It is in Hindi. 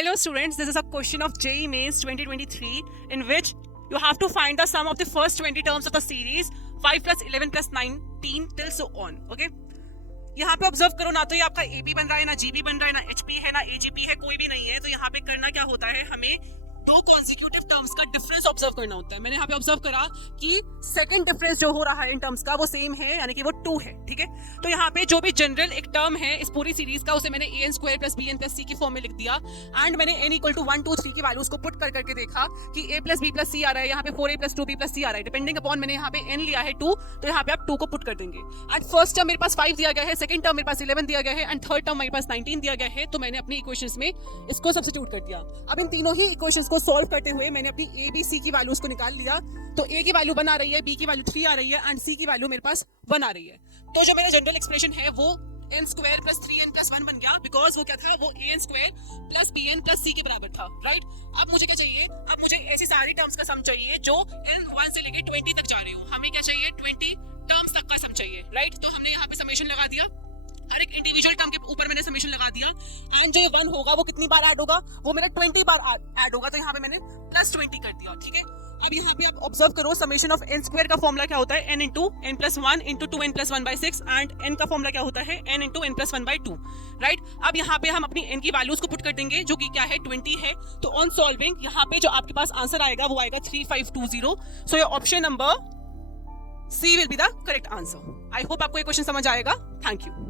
Hello students, this is a question of JEE Mains 2023 in which you have to find the sum of the first 20 terms of the series 5 plus 11 plus 19 till so on. Okay? यहाँ पे ऑब्जर्व करो, ना तो ये आपका AB बन रहा है, ना GB बन रहा है, ना HP है, ना AGP है, कोई भी नहीं है। तो यहाँ पे करना क्या होता है, हमें दो कॉन्जिक्यूटिव टर्म्स का डिफरेंस ऑब्जर्व करना होता है। मैंने यहाँ पे ऑब्जर्व करा कि सेकंड डिफरेंस जो हो रहा है इन टर्म्स का वो सेम है, यानी कि वो 2 है। ठीक है, तो यहाँ पे जो भी जनरल एक टर्म है इस पूरी सीरीज का, उसे मैंने an square plus bn plus c की फॉर्म में लिख दिया। एंड मैंने n इक्वल टू 1 2 3 की वैल्यूज को पुट कर करके देखा कि a plus b plus c आ रहा है, यहाँ पे 4a plus 2b plus c आ रहा है। डिपेंडिंग अपॉन मैंने यहाँ पे n लिया है 2, तो यहाँ पे आप 2 को पुट कर देंगे। एंड फर्स्ट टर्म मेरे पास 5 दिया गया है, सेकंड टर्म मेरे पास 11 दिया गया है, एंड थर्ड टर्म मेरे पास 19 दिया गया है। तो मैंने अपनी इक्वेशंस में इसको सब्स्टिट्यूट कर दिया। अब इन तीनों ही इक्वेशंस को सॉल्व करते हुए मैंने अपनी a b c की वैल्यूज को निकाल लिया। तो a की वैल्यू 1 आ रही है, b की वैल्यू 3 आ रही है, एंड c की वैल्यू मेरे पास 1 आ रही है। तो जो मेरा जनरल एक्सप्रेशन है वो n square plus 3n plus 1 बन गया, बिकॉज वो क्या था, वो an square plus bn plus c के बराबर था। राइट, अब मुझे क्या चाहिए, अब मुझे ऐसी सारी टर्म्स का सम चाहिए जो n 1 से लेके 20 तक जा रही हो। हमें क्या चाहिए, 20 टर्म्स तक का सम चाहिए। राइट, तो हमने यहाँ पे समेशन लगा दिया, हर एक इंडिविजुअल टर्म के ऊपर मैंने समेशन लगा दिया। एंड जो 1 होगा वो कितनी बार ऐड होगा, वो मेरा 20 बार ऐड होगा। तो यहाँ पे मैंने प्लस 20 कर दिया। ठीक है, अब यहाँ पे आप ऑब्जर्व करो, समेशन ऑफ n स्क्वायर का फॉर्मूला क्या होता है, n into n plus 1 into 2n plus 1/6, and n का फॉर्मूला क्या होता है, n into n plus 1/2। Right, अब यहाँ पे हम अपनी n की वैल्यूज को पुट कर देंगे, जो कि क्या है 20 है। तो ऑन सॉल्विंग यहाँ पे जो आपके पास आंसर आएगा वो आएगा 3520। So your option number C will be the correct answer. I hope आपको ये क्वेश्चन समझ आएगा। Thank you.